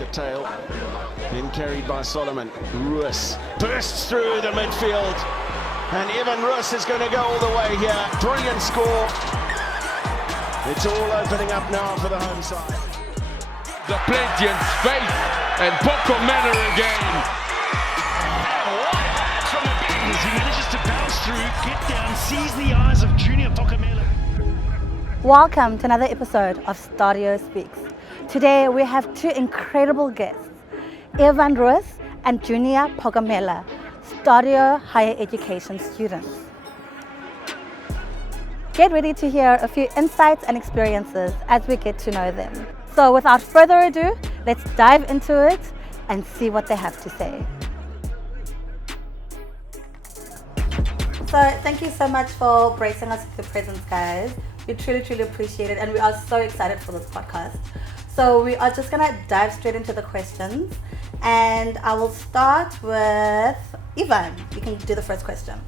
the tail. Then carried by Solomon. Roos bursts through the midfield. And Evan Roos is going to go all the way here. Brilliant score. It's all opening up now for the home side. The plenty and space, and Pokomela again. From the bend as he manages to bounce through, get down, sees the eyes of Junior Pokomela. Welcome to another episode of STADIO Speaks. Today we have two incredible guests, Evan Roos and Junior Pokomela, STADIO higher education students. Get ready to hear a few insights and experiences as we get to know them. So without further ado, let's dive into it and see what they have to say. So thank you so much for gracing us with your presence, guys. We truly appreciate it, and we are so excited for this podcast. So we are just gonna dive straight into the questions, and I will start with Evan. You can do the first question.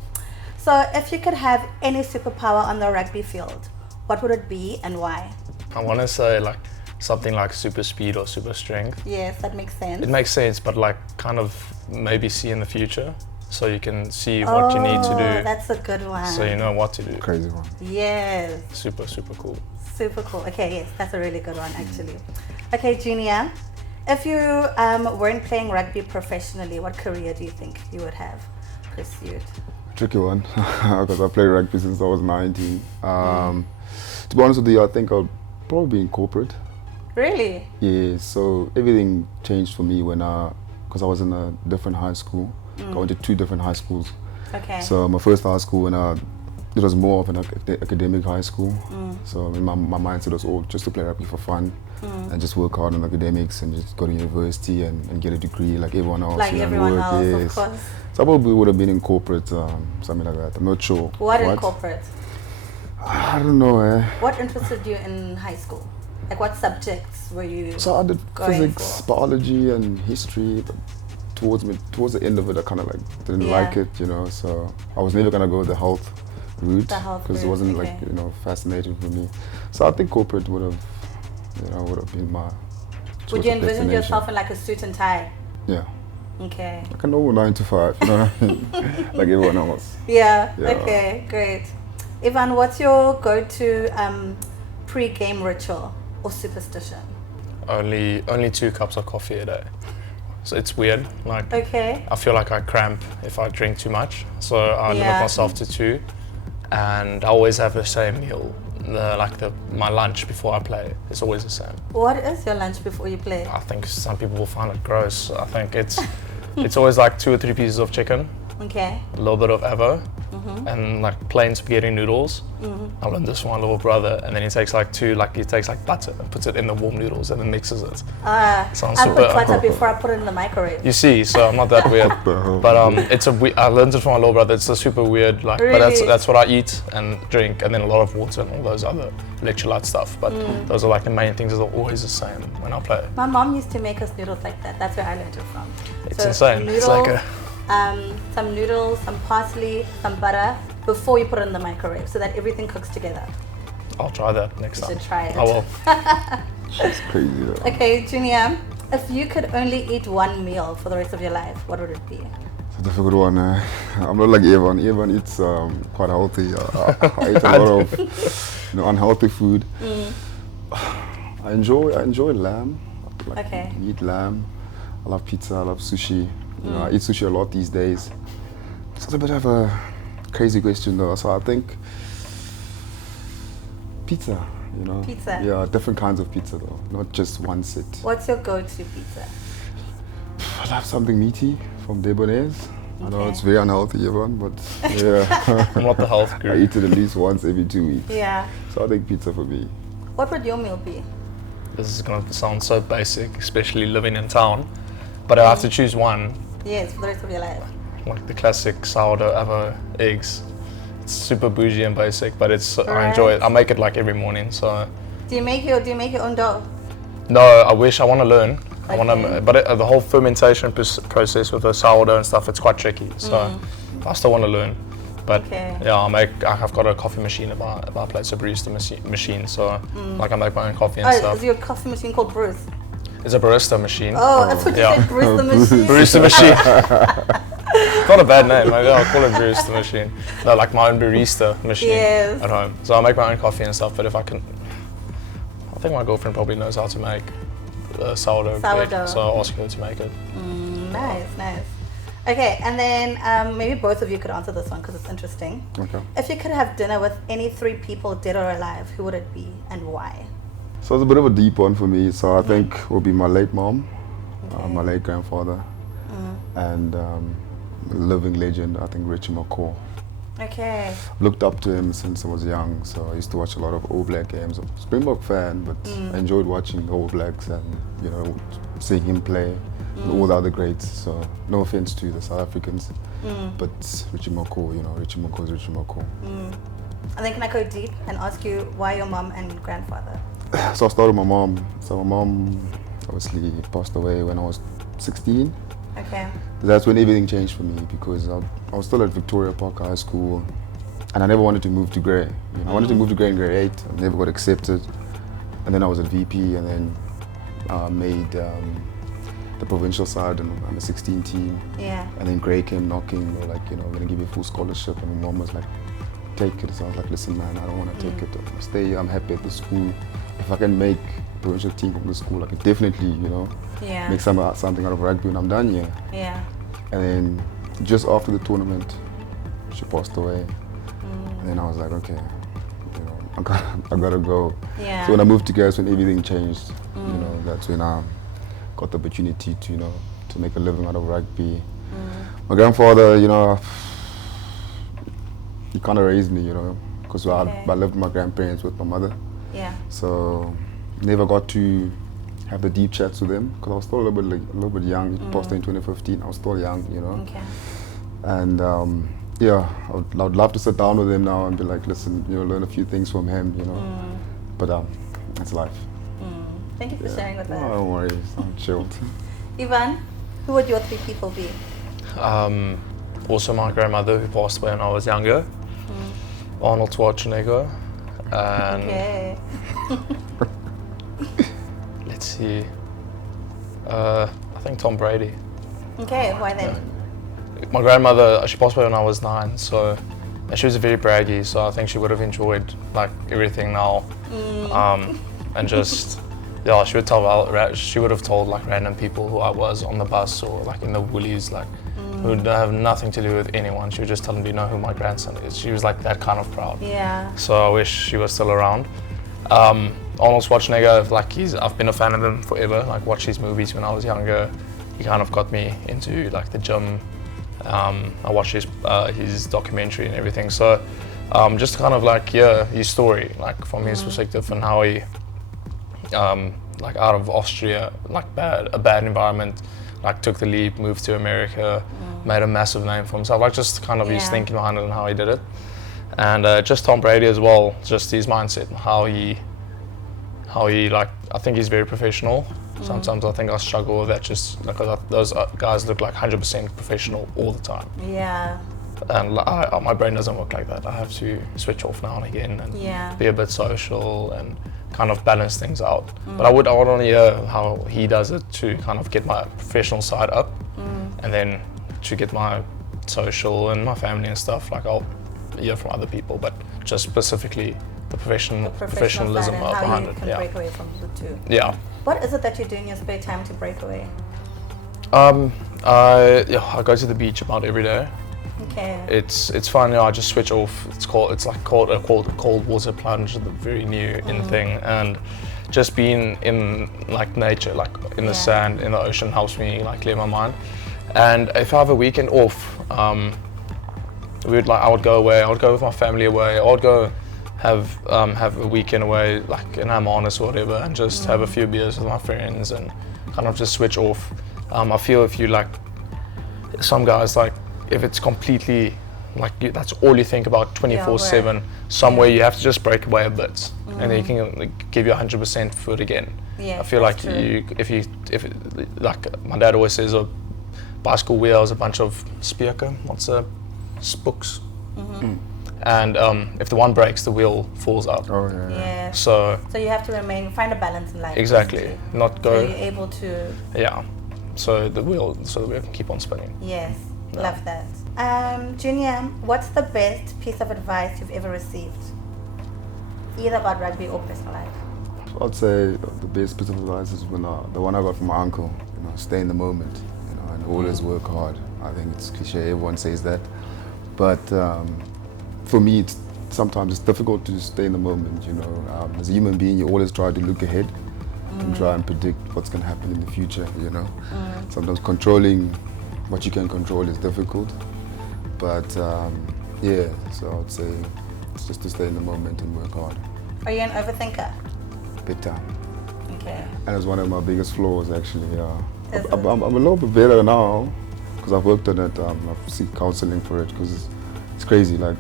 So if you could have any superpower on the rugby field, what would it be and why? I want to say like something like super speed or super strength. Yes, that makes sense. It makes sense, but like kind of maybe see in the future, so you can see what you need to do. That's a good one. So you know what to do. Crazy one. Yes. Super cool. Super cool. Okay, yes, that's a really good one actually. Okay, Junior, if you weren't playing rugby professionally, what career do you think you would have pursued? Tricky one, because I played rugby since I was 19. To be honest with you, I think I'll probably be in corporate. Really? Yeah, so everything changed for me when because I was in a different high school. I went to two different high schools. Okay. So my first high school, it was more of an academic high school. So in my mindset was all just to play rugby for fun and just work hard on academics and just go to university and get a degree like everyone else. Like everyone work, else, yes. of course. So I probably would have been in corporate, something like that. I'm not sure. What in corporate? I don't know. What interested you in high school? Like what subjects were you So I did going physics, for? biology, and history. But towards the end of it, I kind of like didn't like it, you know. So I was never gonna go the health route because it wasn't like fascinating for me. So I think corporate would have been my. Would you envision yourself in like a suit and tie? Yeah. Okay. Like a normal 9 to 5, you know what I mean? Like everyone else. Yeah. Yeah. Okay. Great. Evan, what's your go-to pre-game ritual or superstition? Only 2 cups of coffee a day. So it's weird. Like Okay. I feel like I cramp if I drink too much. So I limit myself to 2, and I always have the same meal. My lunch before I play is always the same. What is your lunch before you play? I think some people will find it gross. I think it's always like 2 or 3 pieces of chicken, Okay. a little bit of avo, and like plain spaghetti noodles. I learned this from my little brother, and then he takes butter and puts it in the warm noodles and then mixes it. Sounds I super. put butter before I put it in the microwave. You see, so I'm not that weird. But I learned it from my little brother. It's a super weird but Really? that's what I eat and drink, and then a lot of water and all those other electrolyte stuff. But those are like the main things that are always the same when I play. My mom used to make us noodles like that. That's where I learned it from. It's So insane. Noodles, It's like some noodles, some parsley, some butter before you put it in the microwave so that everything cooks together. I'll try that next You time. should try it. I will. It's crazy though. Okay, Junior, if you could only eat one meal for the rest of your life, what would it be? It's a difficult one. I'm not like Evan. Evan eats quite healthy. I eat a lot of unhealthy food. I enjoy lamb. Okay. I eat lamb. I love pizza. I love sushi. I eat sushi a lot these days. It's a bit of a crazy question though. So I think pizza. Pizza? Yeah, different kinds of pizza though, not just one set. What's your go-to pizza? I love something meaty from Debonair's. I know Okay. it's very unhealthy, everyone, but yeah. I'm not the health I guru. eat it at least once every 2 weeks. Yeah. So I think pizza for me. What would your meal be? This is gonna sound so basic, especially living in town. But I have to choose one. Yes, for the rest of your life. Like the classic sourdough avo eggs. It's super bougie and basic, but I enjoy it. I make it like every morning. So Do you make your own dough? no, I wish. I want to learn. I want Okay. to, but the whole fermentation process with the sourdough and stuff, it's quite tricky. So I still want to learn. But Okay. yeah, I've got a coffee machine at my place, a barista machine. So like I make my own coffee and Oh, stuff. is your coffee machine called Bruce? It's a barista machine. Oh, that's what you said, barista machine. Barista machine. It's not a bad name. I'll call it barista machine. No, like my own barista machine at home. So I make my own coffee and stuff. But if I can, I think my girlfriend probably knows how to make sourdough bread. So I'll ask her to make it. Nice. Okay, and then maybe both of you could answer this one because it's interesting. Okay. If you could have dinner with any 3 people, dead or alive, who would it be and why? So it's a bit of a deep one for me. So I think it will be my late mom, my late grandfather, and living legend, I think Richie McCaw. Okay. Looked up to him since I was young, so I used to watch a lot of All Black games. I'm a Springbok fan, but I enjoyed watching the All Blacks and, you know, seeing him play and all the other greats. So no offense to the South Africans, but Richie McCaw, you know, Richie McCaw is Richie McCaw. And then can I go deep and ask you why your mom and grandfather? So I started with my mom. So my mom obviously passed away when I was 16. Okay. That's when everything changed for me because I was still at Victoria Park High School and I never wanted to move to Grey. You know, I wanted to move to Grey in grade 8. I never got accepted. And then I was at VP and then made the provincial side and I'm a 16 team. Yeah. And then Grey came knocking, they were like, you know, we're going to give you a full scholarship. And my mom was like, take it. So I was like, listen man, I don't want to take it. I'll stay here, I'm happy at the school. If I can make provincial team from the school, I can definitely, you know, make something out of rugby when I'm done here. Yeah. And then just after the tournament, she passed away. And then I was like, okay, you know, I gotta go. Yeah. So when I moved to Gas, when everything changed, you know, that's when I got the opportunity to, you know, to make a living out of rugby. My grandfather, you know, he kind of raised me, you know, because I lived with my grandparents with my mother. Yeah. So never got to have the deep chats with him because I was still a little bit young. He passed away in 2015. I was still young, you know. Okay. And yeah, I would love to sit down with him now and be like, listen, you know, learn a few things from him, you know. But that's life. Thank you for sharing with us. Oh, don't worry, I'm chilled. Ivan, who would your 3 people be? Also my grandmother who passed away when I was younger. Arnold Schwarzenegger. And Okay. let's see. I think Tom Brady. Okay, why then? My grandmother, she passed away when I was 9, so and she was very braggy, so I think she would have enjoyed like everything now. And just she would have told like random people who I was on the bus or like in the woolies, like who would have nothing to do with anyone. She would just tell them, do you know who my grandson is? She was like that kind of proud. Yeah. So I wish she was still around. Arnold Schwarzenegger, like I've been a fan of him forever. Like watched his movies when I was younger. He kind of got me into like the gym. I watched his documentary and everything. So just kind of like his story, like from his perspective and how he like out of Austria, like a bad environment, like took the leap, moved to America, made a massive name for himself. Like just kind of his thinking behind it and how he did it. And just Tom Brady as well, just his mindset, how he like, I think he's very professional. Sometimes I think I struggle with that just because those guys look like 100% professional all the time. Yeah. And my brain doesn't work like that. I have to switch off now and again and be a bit social and kind of balance things out. But I would want to hear how he does it to kind of get my professional side up and then to get my social and my family and stuff, like I'll hear from other people, but just specifically the professionalism behind it. Break away from the two. Yeah. What is it that you do in your spare time to break away? I go to the beach about every day. Okay. It's fun. I just switch off. It's called a cold water plunge, the very new in thing, and just being in like nature, like in the sand, in the ocean, helps me like clear my mind. And if I have a weekend off, I would go away. I would go with my family away. I would go have a weekend away, like in Hermanus or whatever, and just have a few beers with my friends and kind of just switch off. I feel if you like, some guys like, if it's completely like that's all you think about 24/7, somewhere you have to just break away a bit, and then you can like, give you 100% for it again. Yeah, I feel like true. if like my dad always says, a bicycle wheel is a bunch of spierke, spooks, and if the one breaks, the wheel falls out. Oh yeah. Yeah. So you have to find a balance in life. exactly, basically. not go. So you're able to. Yeah. So the wheel can keep on spinning. Yes, love that. Junior, what's the best piece of advice you've ever received, either about rugby or personal life? I'd say the best piece of advice is the one I got from my uncle. Stay in the moment, and always work hard. I think it's cliche, everyone says that, but for me, sometimes it's difficult to stay in the moment. As a human being, you always try to look ahead and try and predict what's going to happen in the future. Sometimes controlling what you can control is difficult, but yeah. So I'd say it's just to stay in the moment and work hard. Are you an overthinker? Big time. Okay. And it's one of my biggest flaws, actually. Yeah. Is I'm a little bit better now because I've worked on it. I've seek counseling for it because it's crazy. Like,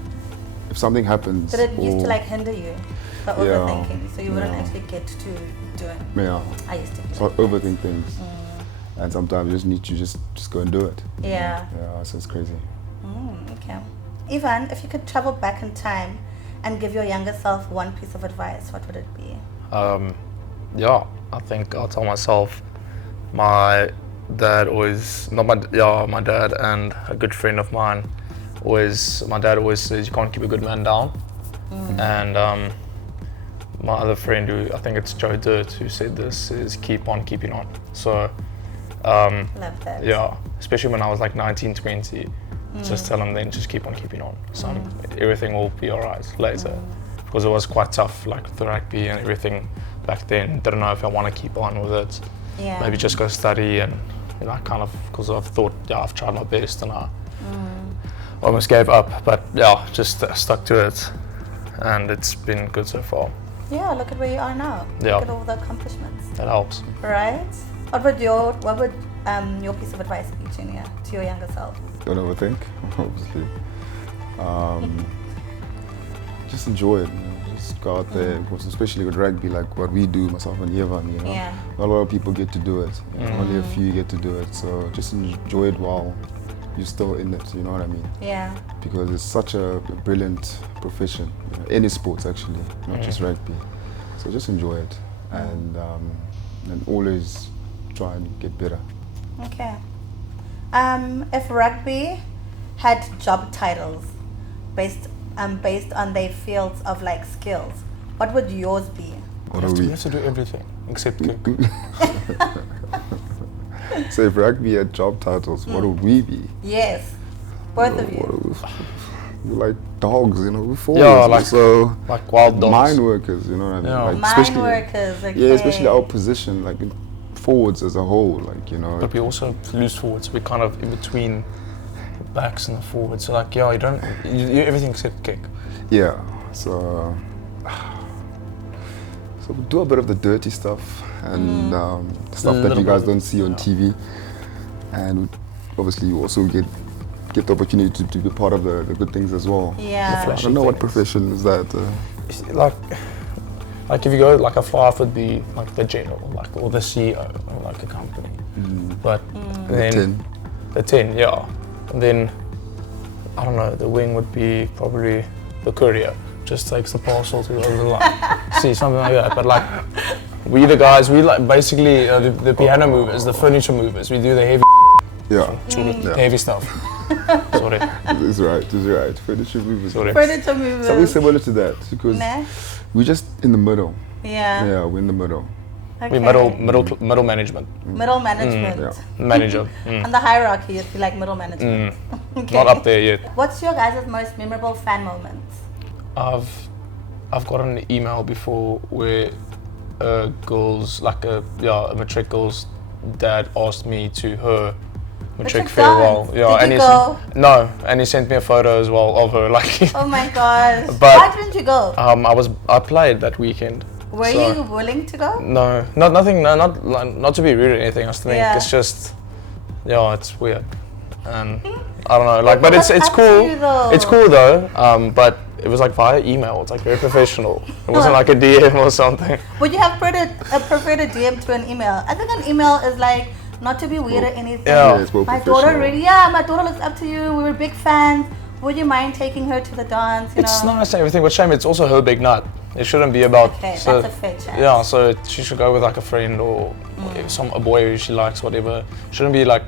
if something happens, Did it used to hinder you, the Yeah. overthinking, so you wouldn't Yeah. actually get to do it? yeah, I used to. so I overthink things, and sometimes you just need to just go and do it. Yeah. Yeah, so it's crazy. Okay. Ivan, if you could travel back in time and give your younger self one piece of advice, what would it be? Yeah, I think I'll tell myself, my dad my dad and a good friend of mine my dad always says you can't keep a good man down. And my other friend, who I think it's Joe Dirt, who said this, is keep on keeping on. So Love that. yeah, especially when I was like 19, 20, just tell him then just keep on keeping on. Everything will be alright later. Because it was quite tough, like with the rugby and everything back then. Didn't know if I want to keep on with it. Yeah. Maybe just go study, and kind of, because I've thought, I've tried my best and I almost gave up, but yeah, just stuck to it, and it's been good so far. Yeah, look at where you are now. Yeah. Look at all the accomplishments. That helps. Right? What would your piece of advice be, Junior, to your younger self? Don't overthink, obviously. Just enjoy it. Just go out there, because especially with rugby, like what we do, myself and Evan. Yeah. Not a lot of people get to do it. Only a few get to do it. So just enjoy it while you're still in it. You know what I mean? Yeah. Because it's such a brilliant profession. Any sports actually, not just rugby. So just enjoy it and always try and get better. Okay. If rugby had job titles based on their fields of skills, what would yours be? What are we? You have to do everything except kick. So if rugby had job titles, what would we be? Yes, both of you. We're like dogs, we're forwards. Yeah, like wild dogs. Mine workers, you know what I mean? Yeah. Like, Mine especially- workers, okay. Yeah, especially our position, like in forwards as a whole, But we also loose forwards. We're kind of in between backs and the forwards. So you don't you everything except kick. Yeah, so we do a bit of the dirty stuff and the stuff that you guys don't see on TV, and obviously you also get the opportunity to be part of the good things as well. Yeah. I don't know what profession is that. Like if you go, a fly-off would be like the general, or the CEO of a company. But then the 10, yeah. And then I don't know, the wing would be probably the courier. Just takes the parcel to over the line. See, something like that. But we the guys, we basically the piano movers, the furniture movers. We do the heavy heavy stuff. Sorry. It's right. Furniture movers. Sorry. Furniture movers. Something similar to that, because we're just in the middle. Yeah. Yeah, we're in the middle. Okay. We're middle management. Middle management. Yeah. Manager. On the hierarchy, you'd be like middle management. Okay. Not up there yet. What's your guys' most memorable fan moments? I've got an email before where a matric girl's dad asked me to her matric farewell. Yeah, did you go? No, and he sent me a photo as well of her. Oh my gosh! But, why didn't you go? I played that weekend. Were you willing to go? No, nothing. No, not to be rude or anything. I just think it's just, it's weird, and I don't know. But it's cool. It's cool though. But it was via email. It's very professional. It wasn't like a DM or something. Would you have preferred a DM to an email? I think an email is not to be weird or anything. Yeah, it's more my daughter professional. my daughter looks up to you. We were big fans. Would you mind taking her to the dance? It's nice and everything, but shame it's also her big night. It shouldn't be about. Okay, so, that's a fair chat. Yeah, so she should go with like a friend or a boy who she likes, whatever. Shouldn't be like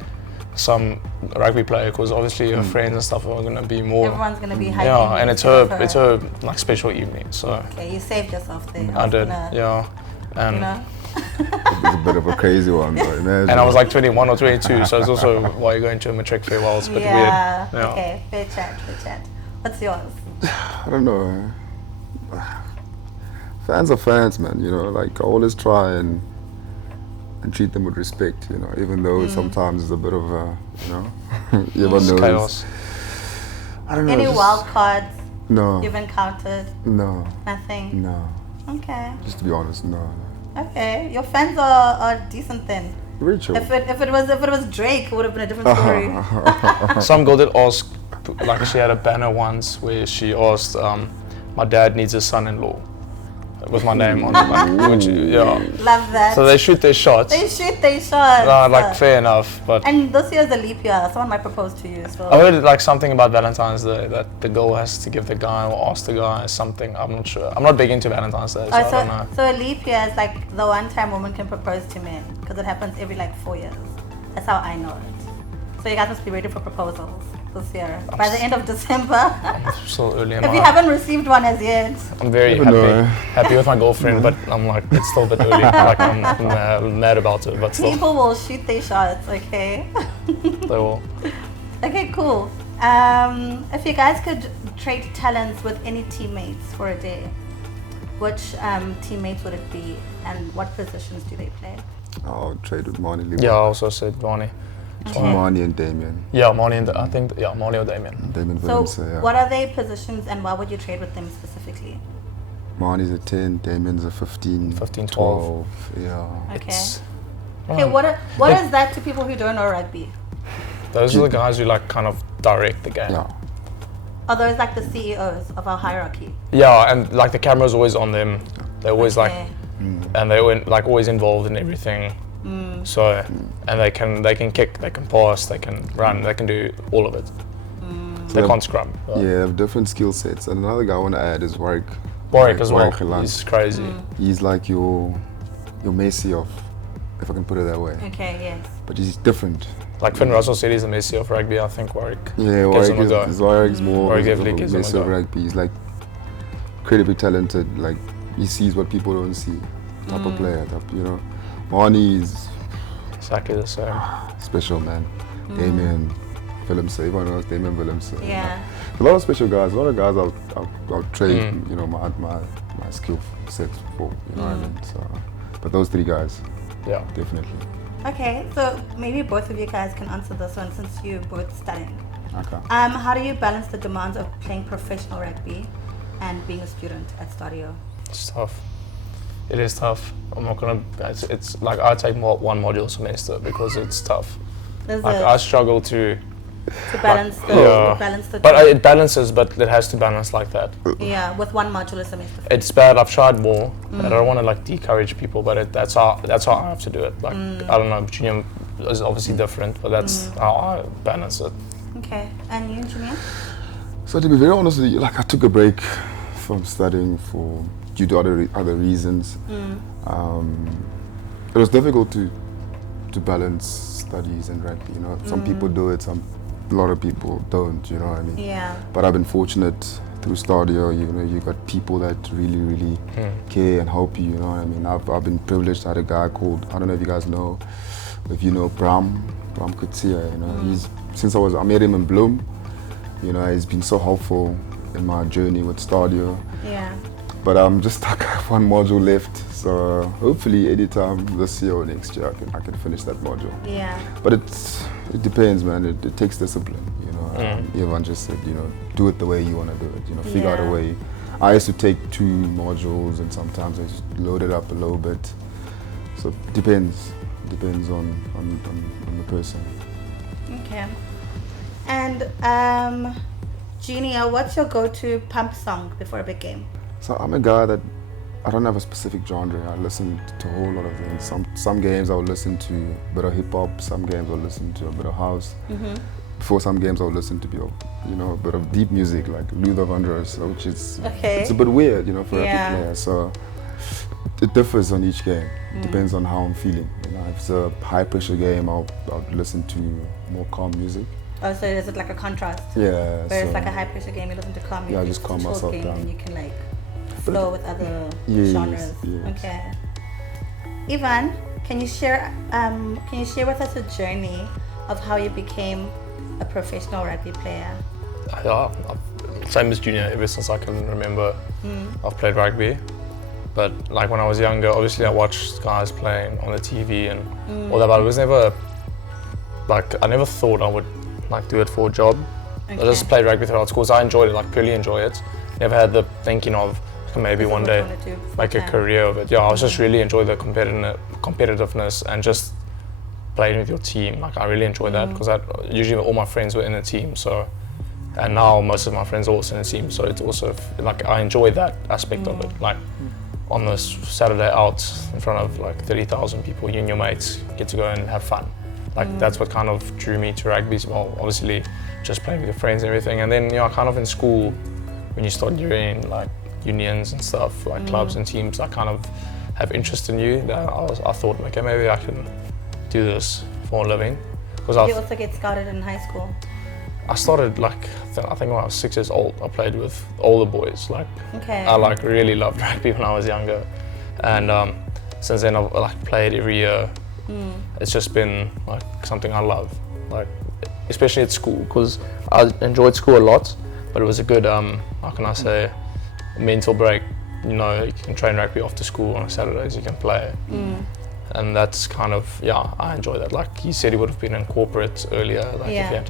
some rugby player, because obviously her friends and stuff are gonna be more. Everyone's gonna be hyping. Yeah, and it's her like special evening. So. Okay, you saved yourself there. I did. Yeah, and. It's a bit of a crazy one, but imagine. And I was like 21 or 22, so it's also why you're going to a matric farewell. It's a bit weird. Yeah. Okay, fair chat. What's yours? I don't know. Fans are fans, man. Like I always try and treat them with respect. Even though sometimes it's a bit of a, you never know. Chaos. I don't know. Any wild cards? No. You've encountered? No. Nothing. No. Okay. Just to be honest, no. Okay, your fans are decent then. Very chill. If it was Drake, it would have been a different story. Some girl did ask, like she had a banner once where she asked, my dad needs a son-in-law, with my name on it. Love that. So they shoot their shots. Like fair enough, but. And this year's a leap year. Someone might propose to you. So. I heard like something about Valentine's Day, that the girl has to give the guy or ask the guy something. I'm not sure. I'm not big into Valentine's Day, so I don't know. So a leap year is like the one time women can propose to men, because it happens every like 4 years. That's how I know it. So you guys must be ready for proposals this year. By the end of December. I'm still early in If you haven't received one as yet. I'm very happy with my girlfriend, but I'm like, it's still a bit early. Like I'm mad about it, but still. People will shoot their shots, okay? They will. Okay, cool. If you guys could trade talents with any teammates for a day, which teammates would it be, and what positions do they play? I'll trade with Marnie. Yeah, I also said Marnie. Okay. Marnie and Damien. Yeah, Marnie and I think Marnie or Damien. Damien so Williams, yeah. What are their positions and why would you trade with them specifically? Marnie's a 10, Damien's a 15, 12. Yeah. Okay. Okay, what is that to people who don't know rugby? Those are the guys who like kind of direct the game. Yeah. Are those like the CEOs of our hierarchy? Yeah, and like the camera's always on them. They're always like, and they were like always involved in everything. So, and they can kick, they can pass, they can run, they can do all of it. They can't scrum. Yeah, they have different skill sets. And another guy I want to add is Warwick. Warwick as well. He's crazy. He's like your Messi of, if I can put it that way. Okay, yes. But he's different. Like Finn Russell said, he's the Messi of rugby. I think Warwick. Yeah, Warwick's more Messi of rugby. He's like incredibly talented. Like he sees what people don't see. Type of player. Marnie is exactly the same. Special, man. Damien Williams, everyone knows Damien Williams. Yeah. A lot of special guys. A lot of guys I'll trade. My skill sets for. You know what I mean. So, but those three guys. Yeah. Definitely. Okay, so maybe both of you guys can answer this one since you're both studying. Okay. How do you balance the demands of playing professional rugby and being a student at STADIO? It's tough. It is tough. I'm not gonna. It's like I take one module a semester because it's tough. I struggle to balance the. But it balances, but it has to balance like that. Yeah, with one module a semester. It's bad. I've tried more, and I don't want to like discourage people, but that's how I have to do it. Like I don't know, junior is obviously different, but that's how I balance it. Okay, and you, Junior? So to be very honest with you, like I took a break from studying due to other reasons. It was difficult to balance studies and rugby. Some people do it, a lot of people don't. You know what I mean? Yeah. But I've been fortunate through STADIO. You got people that really care and help you. You know what I mean? I've been privileged. I had a guy called, I don't know if you guys know, if you know Bram Kutsia. Since I met him in Bloom. He's been so helpful in my journey with STADIO. Yeah. But I'm just stuck. I have one module left, so hopefully anytime this year or next year I can finish that module. Yeah. But it depends, man. It takes discipline. Everyone just said, do it the way you want to do it. Figure out a way. I used to take 2 modules, and sometimes I just load it up a little bit. So it depends on the person. Okay. And Junior, what's your go-to pump song before a big game? So I'm a guy that I don't have a specific genre. I listen to a whole lot of things. Some games I'll listen to a bit of hip hop. Some games I'll listen to a bit of house. before some games I would listen to a bit of deep music like Luther Vandross, which is it's a bit weird, for a rugby player. So it differs on each game. Depends on how I'm feeling. If it's a high pressure game, I'll listen to more calm music. Oh, so is it like a contrast? Yeah. Whereas like a high pressure game, you listen to calm music. Yeah, I just calm myself down. And you can like flow with other genres. Yes. Okay. Ivan, can you share with us a journey of how you became a professional rugby player? Yeah, same as Junior. Ever since I can remember, I've played rugby. But like when I was younger, obviously I watched guys playing on the TV and all that. But it was never like I never thought I would like do it for a job. Okay. I just played rugby throughout school. So I enjoyed it, like purely enjoy it. Never had the thinking of maybe one day make a career of it. Yeah, I was just really enjoy the competitiveness and just playing with your team. Like I really enjoy that because usually all my friends were in the team. So, and now most of my friends are also in the team. So it's also like I enjoy that aspect of it. Like on this Saturday out in front of like 30,000 people, you and your mates get to go and have fun. Like that's what kind of drew me to rugby. Well, obviously just playing with your friends and everything. And then kind of in school, when you start doing like unions and stuff, like clubs and teams that kind of have interest in you, I thought, okay, maybe I can do this for a living. Did you also get scouted in high school? I started I think when I was 6 years old, I played with all the boys. I really loved rugby when I was younger. And since then I've played every year. It's just been like something I love, like especially at school, because I enjoyed school a lot, but it was a good how can I say, mental break. You can train rugby after school on Saturdays, you can play. And that's kind of, I enjoy that. Like you said, you would have been in corporate earlier.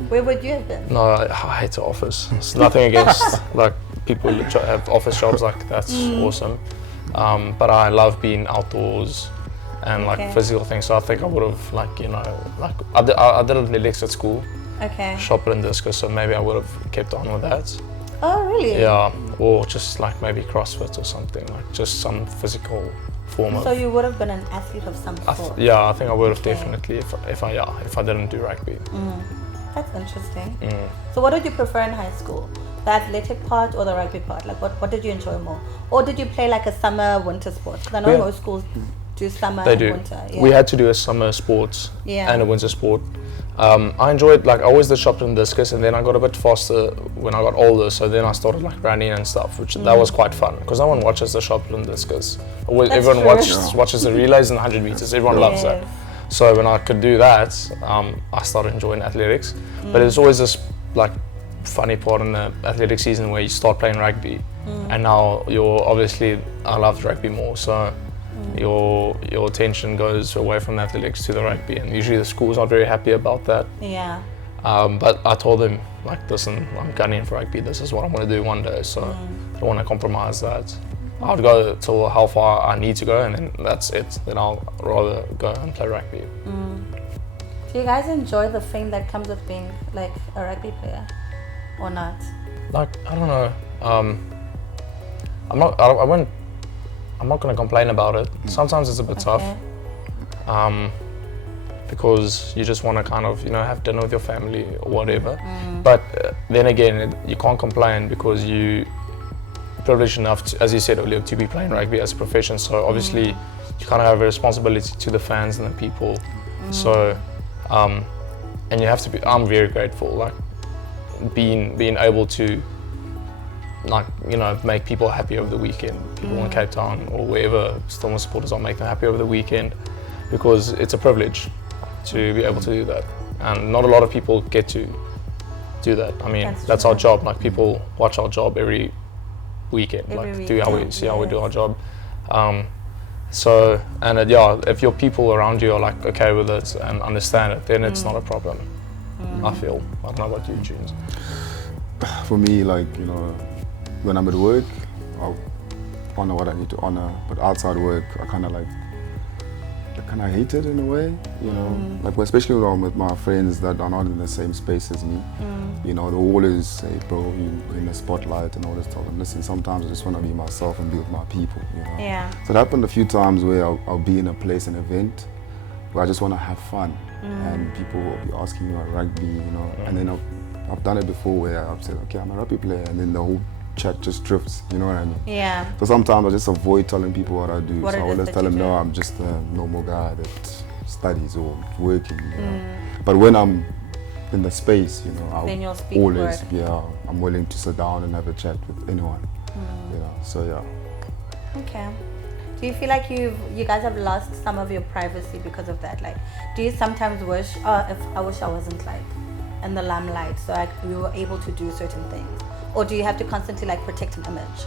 Where would you have been? No, I hate the office. It's nothing against like people who have office jobs, like that's awesome. But I love being outdoors and physical things. So I think I would have I did athletics at school. Okay. Shot and discus, so maybe I would have kept on with that. Oh really? Yeah, or just like maybe CrossFit or something, like just some physical form of. So you would have been an athlete of some sort. I think I would have definitely if I didn't do rugby. That's interesting. So what did you prefer in high school? The athletic part or the rugby part? Like what did you enjoy more? Or did you play like a summer winter sport? Because I know most schools do summer and winter. Yeah. We had to do a summer sport and a winter sport. I enjoyed, I always did shot and discus, and then I got a bit faster when I got older, so then I started running and stuff, which that was quite fun, because no one watches the shot and discus. Everyone watches the relays and the 100 meters, everyone loves that. So when I could do that, I started enjoying athletics. But it's always this funny part in the athletic season where you start playing rugby, and now I loved rugby more, so your attention goes away from athletics to the rugby, and usually the school's not very happy about that. Yeah. But I told them, listen, I'm gunning for rugby, this is what I'm going to do one day, so I don't want to compromise that. I'll go till how far I need to go, and then that's it. Then I'll rather go and play rugby. Do you guys enjoy the fame that comes with being a rugby player, or not? I don't know. I'm not going to complain about it. Sometimes it's a bit tough, because you just want to kind of have dinner with your family or whatever. But then again, you can't complain because you privileged enough to, as you said earlier, to be playing rugby as a profession. So obviously you kind of have a responsibility to the fans and the people. So and you have to be. I'm very grateful, being able to make people happy over the weekend. People in Cape Town or wherever Stormers supporters are, make them happy over the weekend, because it's a privilege to be able to do that, and not a lot of people get to do that. I mean, that's our job. People watch our job every weekend, see how we do our job. So, and if your people around you are okay with it and understand it, then it's not a problem. I feel. I don't know about you, Junes. For me, when I'm at work, I'll honor what I need to honor. But outside work, I kind of hate it in a way, especially when I'm with my friends that are not in the same space as me. They always say, bro, you're in the spotlight and all this stuff. And listen, sometimes I just want to be myself and be with my people, Yeah. So it happened a few times where I'll be in a place, an event, where I just want to have fun, and people will be asking me about rugby, you know, and then I've done it before where I've said, okay, I'm a rugby player, and then the whole chat just drifts, you know what I mean? Yeah. So sometimes I just avoid telling people what I do. What so it I is always that tell you them, do. no, I'm just a normal guy that studies or working, you know. But when I'm in the space, you know, Then you'll speak always, word. yeah, I'm willing to sit down and have a chat with anyone, you know, so yeah. Okay. Do you feel like you guys have lost some of your privacy because of that? Like, do you sometimes wish, if I wish I wasn't like in the limelight, so like we were able to do certain things, or do you have to constantly like protect an image?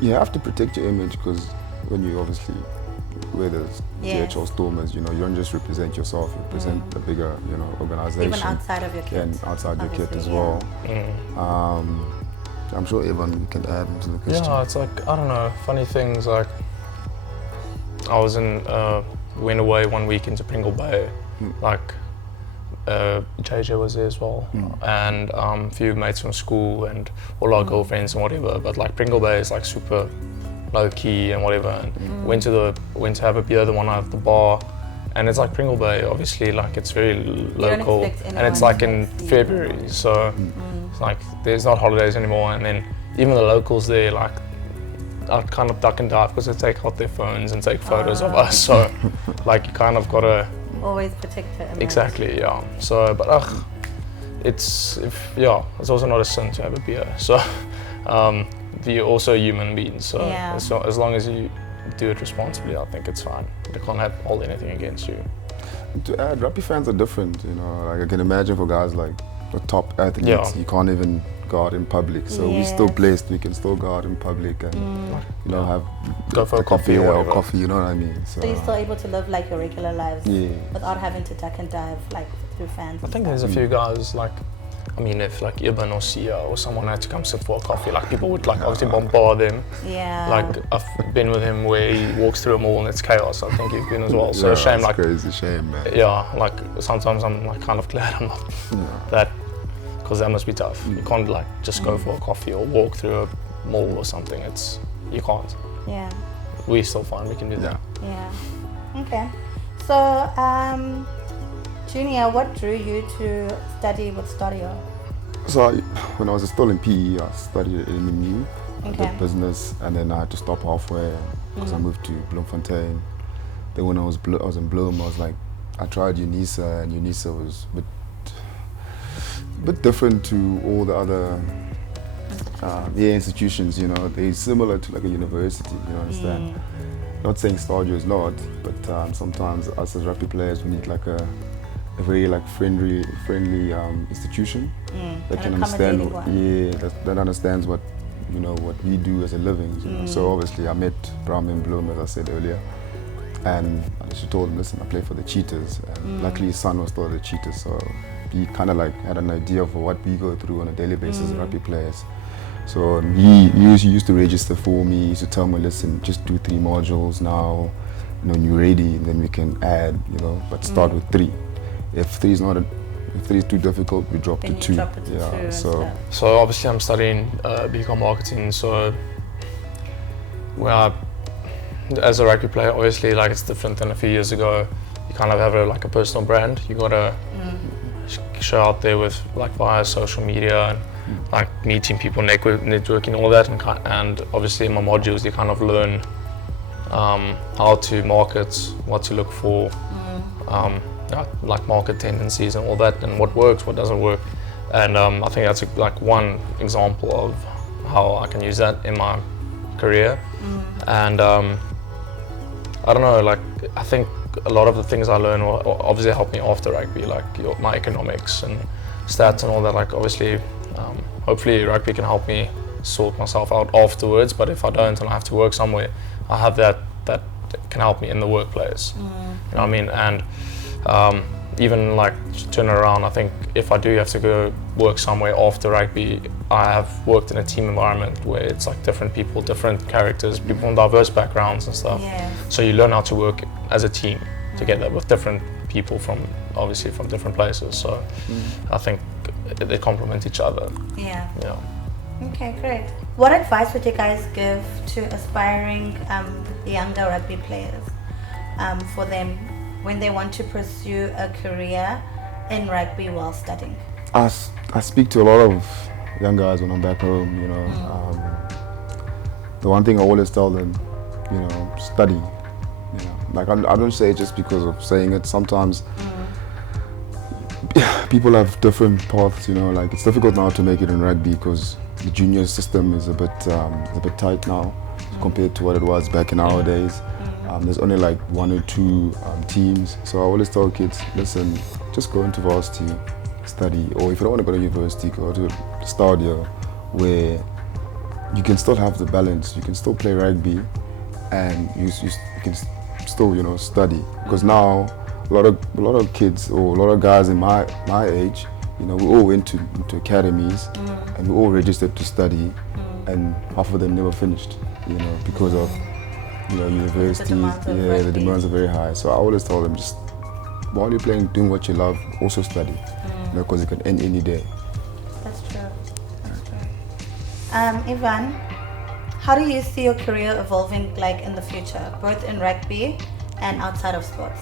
You have to protect your image because when you obviously wear the Yes. DHL Stormers, you know, you don't just represent yourself, you represent the bigger, you know, organization. Even outside of your kit. And outside your kit obviously, as yeah. well. I'm sure Evan can add to the question. Yeah, it's like, I don't know, funny things like, I was went away 1 week into Pringle Bay, like, JJ was there as well, and a few mates from school and all our girlfriends and whatever, but like Pringle Bay is like super low key and whatever, and went to have a beer the one night at the bar, and it's like Pringle Bay, obviously, like it's very local, and it's like in February, so it's like there's not holidays anymore, and then even the locals there, like I'd kind of duck and dive because they take out their phones and take photos of us, so like you kind of gotta Always protect your image. exactly, yeah. So, but it's also not a sin to have a beer. So, you're also a human being. So, Yeah. as long as you do it responsibly, I think it's fine. They can't hold anything against you. To add, rugby fans are different, you know, like I can imagine for guys like the top athletes, Yeah. you can't even go out in public. So we're still Yes. blessed, we can still go out in public and, you know, have Go for a coffee or or whatever. coffee, you know what I mean? So you're still able to live like your regular lives Yeah. without having to duck and dive like through fans. I and think stuff. there's a few guys like, I mean, if like Ibn or Sia or someone had to come sit for a coffee, like people would like obviously bombard them. Yeah. Like I've been with him where he walks through a mall and it's chaos. I think you've been as well. So Yeah, shame, it's like crazy shame, man. yeah, like sometimes I'm like kind of glad I'm not that, because that must be tough. You can't like just go for a coffee or walk through a mall or something. You can't. Yeah. We still find we can do that. Yeah. Okay. So, Junior, what drew you to study with STADIO? So when I was still in PE, I studied at MMU, I Okay. did business, and then I had to stop halfway because I moved to Bloemfontein. Then when I was in Bloem, I was like, I tried UNISA, and UNISA was a bit different to all the other institutions, you know. They're similar to like a university, you understand? Not saying STADIO is not, but sometimes us as rugby players, we need like a very like friendly institution that can understand, that understands what, you know, what we do as a living. You know? So obviously I met Bram and Bloem, as I said earlier, and she told him, listen, I play for the Cheetahs, and luckily his son was still at the Cheetahs, so he kind of like had an idea of what we go through on a daily basis as rugby players. So he used to register for me. He used to tell me, listen, just do 3 modules now. You know, when you're ready, then we can add. You know, but start with 3. If 3 is too difficult, we drop Then to you 2. drop it to 2 and stuff. So obviously I'm studying BCom marketing. So as a rugby player, obviously like it's different than a few years ago. You kind of have a personal brand. You gotta show out there with like via social media and like meeting people, networking, all that, and obviously in my modules you kind of learn how to market, what to look for, like market tendencies and all that, and what works, what doesn't work, and I think that's like one example of how I can use that in my career, and I don't know, like I think a lot of the things I learned will obviously help me after rugby, like my economics and stats and all that. Like obviously, hopefully rugby can help me sort myself out afterwards. But if I don't and I have to work somewhere, I have that can help me in the workplace. You know what I mean? And even like to turn it around, I think if I do have to go work somewhere after rugby, I have worked in a team environment where it's like different people, different characters, people from diverse backgrounds and stuff. Yeah. So you learn how to work as a team together with different people from different places. So I think they complement each other. Yeah. Yeah. Okay, great. What advice would you guys give to aspiring younger rugby players for them when they want to pursue a career in rugby while studying? I speak to a lot of young guys when I'm back home, you know. The one thing I always tell them, you know, study. You know, like I don't say it just because of saying it. Sometimes people have different paths, you know. Like it's difficult now to make it in rugby because the junior system is a bit tight now compared to what it was back in our days. There's only like 1 or 2 teams. So I always tell kids, listen, just go into varsity, study, or if you don't want to go to university, go to STADIO, where you can still have the balance. You can still play rugby, and you can still, you know, study. Because now a lot of kids or a lot of guys in my age, you know, we all went into academies and we all registered to study, and half of them never finished, you know, because of, you know, universities. The demands are very high. So I always tell them, just while you're playing, doing what you love, also study, you know, because it can end any day. That's true. Ivan, how do you see your career evolving, like in the future, both in rugby and outside of sports?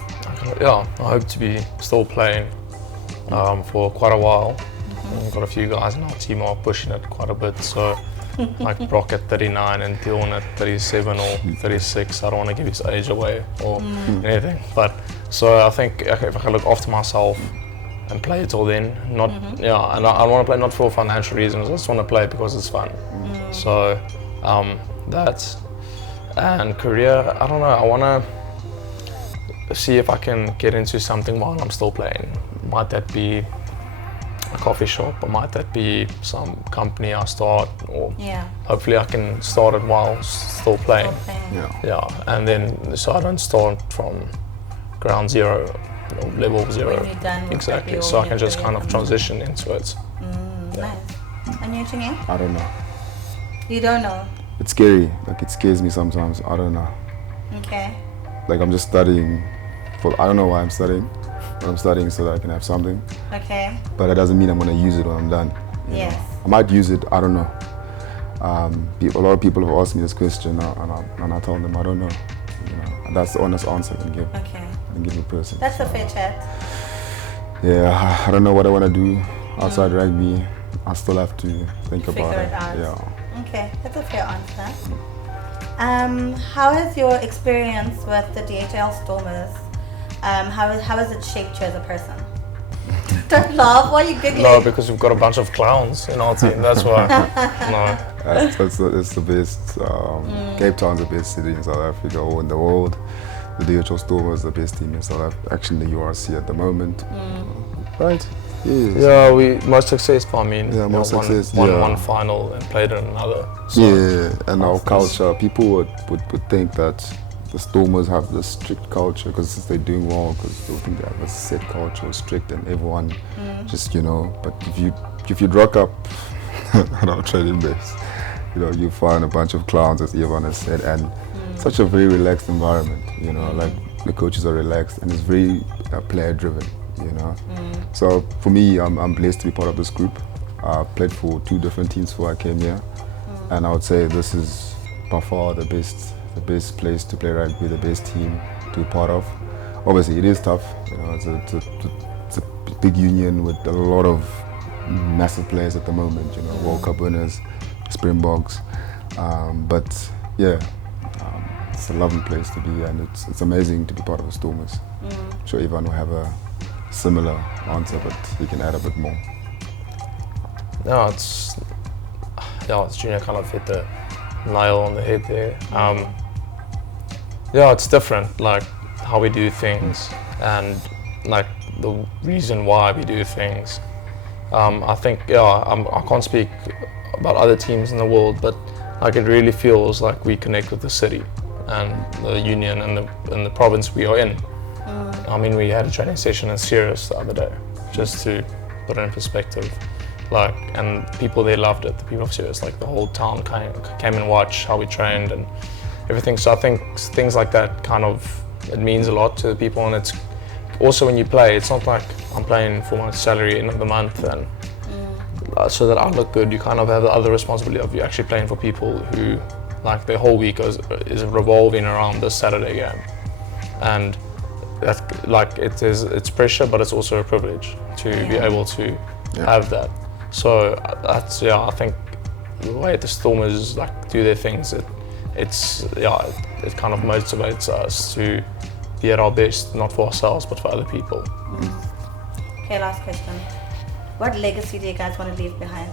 Yeah, I hope to be still playing for quite a while. We've got a few guys in our team who are pushing it quite a bit, so like Brock at 39 and Dion at 37 or 36. I don't want to give his age away or anything, but so I think if I can look after myself and play till then, not and I want to play not for financial reasons. I just want to play because it's fun. So that's, and career, I don't know. I want to see if I can get into something while I'm still playing. Might that be a coffee shop, or might that be some company I start, or hopefully I can start it while still playing. Yeah, and then so I don't start from ground zero or level zero. Exactly, so I can just kind of transition into it. Nice. And you, Junior? I don't know. You don't know? It's scary. Like it scares me sometimes. I don't know. Okay. Like I'm just studying I don't know why I'm studying. But I'm studying so that I can have something. Okay. But that doesn't mean I'm going to use it when I'm done. Yes. Know? I might use it, I don't know. A lot of people have asked me this question and I told them I don't know. You know, and that's the honest answer I can give. Okay. I can give a person. That's a fair chat. Yeah, I don't know what I want to do outside rugby. I still have to think about it. Figure it out. Yeah. Okay, that's a fair answer. How has your experience with the DHL Stormers, how has it shaped you as a person? Don't laugh, why are you giggling? No, because we've got a bunch of clowns in our team, that's why. No. It's the best. Cape Town's the best city in South Africa or in the world. The DHL Stormers is the best team in South Africa, actually in the URC at the moment. Right? Yes. Yeah, we most successful. I mean, yeah, most success. Won one final and played in another. So yeah, and our culture. People would think that the Stormers have this strict culture because they're doing well, because they think they have a set culture, strict, and everyone just, you know. But if you rock up at our training base, you know, you find a bunch of clowns, as Ivan has said, and such a very relaxed environment. You know, like the coaches are relaxed and it's very player driven. You know, so for me, I'm blessed to be part of this group. I played for 2 different teams before I came here, and I would say this is by far the best place to play rugby, the best team to be part of. Obviously, it is tough. You know, it's a big union with a lot of massive players at the moment. You know, World Cup winners, Springboks, but yeah. It's a lovely place to be, and it's amazing to be part of the Stormers. I'm sure Ivan will have a similar answer, but he can add a bit more. No, it's Junior kind of hit the nail on the head there. Yeah, it's different, like how we do things and like the reason why we do things. I think, I can't speak about other teams in the world, but like it really feels like we connect with the city and the union and the province we are in. I mean, we had a training session in Sirius the other day, just to put it in perspective. Like, and people there loved it. The people of Sirius, like the whole town came and watched how we trained and everything. So I think things like that it means a lot to the people. And it's also when you play, it's not like I'm playing for my salary end of the month and so that I look good. You kind of have the other responsibility of you actually playing for people who, like, their whole week is revolving around this Saturday game. and that, like, it's pressure, but it's also a privilege to be able to have that. So that's I think the way the Stormers like do their things, it kind of motivates us to be at our best, not for ourselves but for other people. Okay, last question. What legacy do you guys want to leave behind?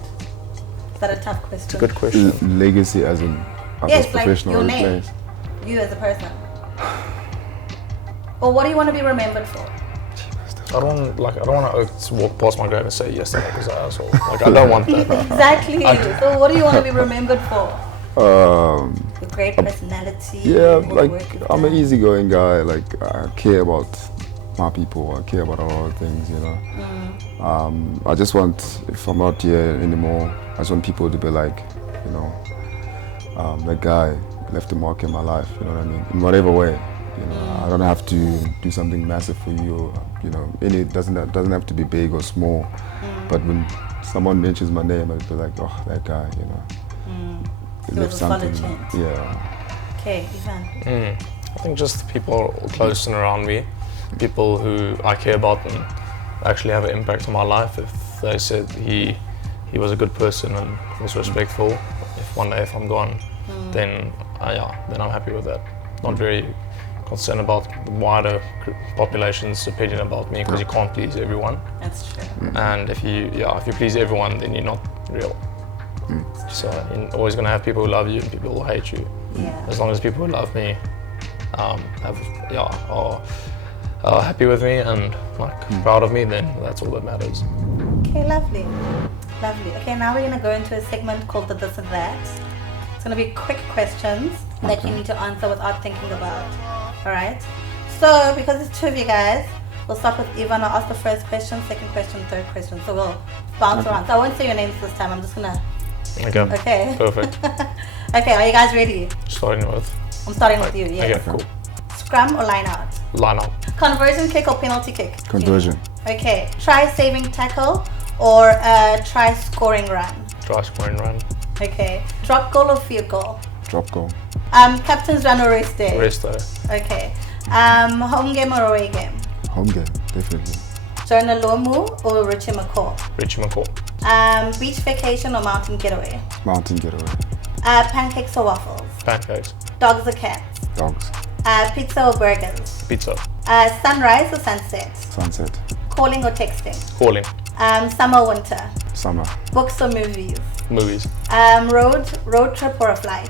Is that a tough question? It's a good question. Legacy as in as professional your name, players. you as a person. Or what do you want to be remembered for? I don't want to walk past my grave and say yesterday was an asshole. Like, I don't want that. Exactly. So what do you want to be remembered for? Your great personality. Yeah, like I'm an easygoing guy. Like I care about my people. I care about a lot of things, you know. I just want, if I'm not here anymore, I just want people to be like, you know, that guy left a mark in my life. You know what I mean? In whatever way. You know, I don't have to do something massive for you, or, you know, it doesn't have to be big or small. But when someone mentions my name, I'll be like, oh, that guy, you know. It left something. Yeah. Okay, Ivan. I think just people close and around me, people who I care about and actually have an impact on my life. If they said he was a good person and was respectful, if I'm gone, then I'm happy with that. Not very concerned about the wider population's opinion about me, because you can't please everyone. That's true. And if you please everyone, then you're not real. So you're always gonna have people who love you and people who hate you. Yeah. As long as people who love me are happy with me and like proud of me, then that's all that matters. Okay, lovely. Okay, now we're gonna go into a segment called the This and That. It's gonna be quick questions that you need to answer without thinking about. Alright? So, because it's two of you guys, we'll start with Ivan. I'll ask the first question, second question, third question. So we'll bounce around. So I won't say your names this time. I'm just gonna... Okay. Perfect. Okay, are you guys ready? Starting with? I'm starting with you, yes. Okay, cool. Scrum or line out? Line out. Conversion kick or penalty kick? Conversion. Okay. Try saving tackle or try scoring run? Try scoring run. Okay. Drop goal or field goal? Drop goal. Captain's run or rest day? Rest day. Okay. Home game or away game? Home game, definitely. Jonah Lomu or Richie McCaw? Richie McCaw. Beach vacation or mountain getaway? Mountain getaway. Pancakes or waffles? Pancakes. Dogs or cats? Dogs. Pizza or burgers? Pizza. Sunrise or sunset? Sunset. Calling or texting? Calling. Summer or winter? Summer. Books or movies? Movies. Road trip or a flight?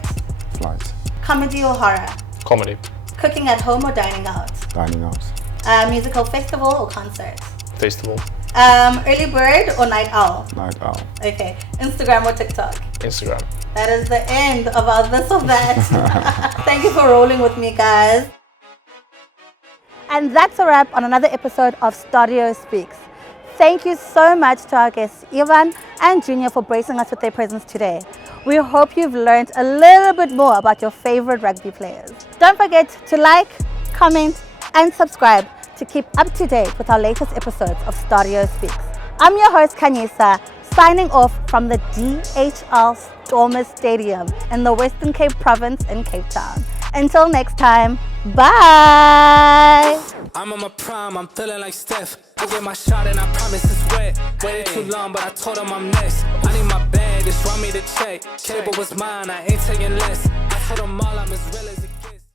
Flight. Comedy or horror? Comedy. Cooking at home or dining out? Dining out. Musical festival or concert? Festival. Early bird or night owl? Night owl. Okay. Instagram or TikTok? Instagram. That is the end of our this or that. Thank you for rolling with me, guys. And that's a wrap on another episode of STADIO Speaks. Thank you so much to our guests Ivan and Junior for gracing us with their presence today. We hope you've learned a little bit more about your favorite rugby players. Don't forget to like, comment, and subscribe to keep up to date with our latest episodes of STADIO Speaks. I'm your host Kanyisa, signing off from the DHL Stormers Stadium in the Western Cape Province in Cape Town. Until next time, bye! I'm on my prime, I'm feeling like Steph. I get my shot and I promise it's wet. Waited too long, but I told him I'm next. I need my bag, just run me the check. Cable was mine, I ain't taking less. I told them all I'm as real as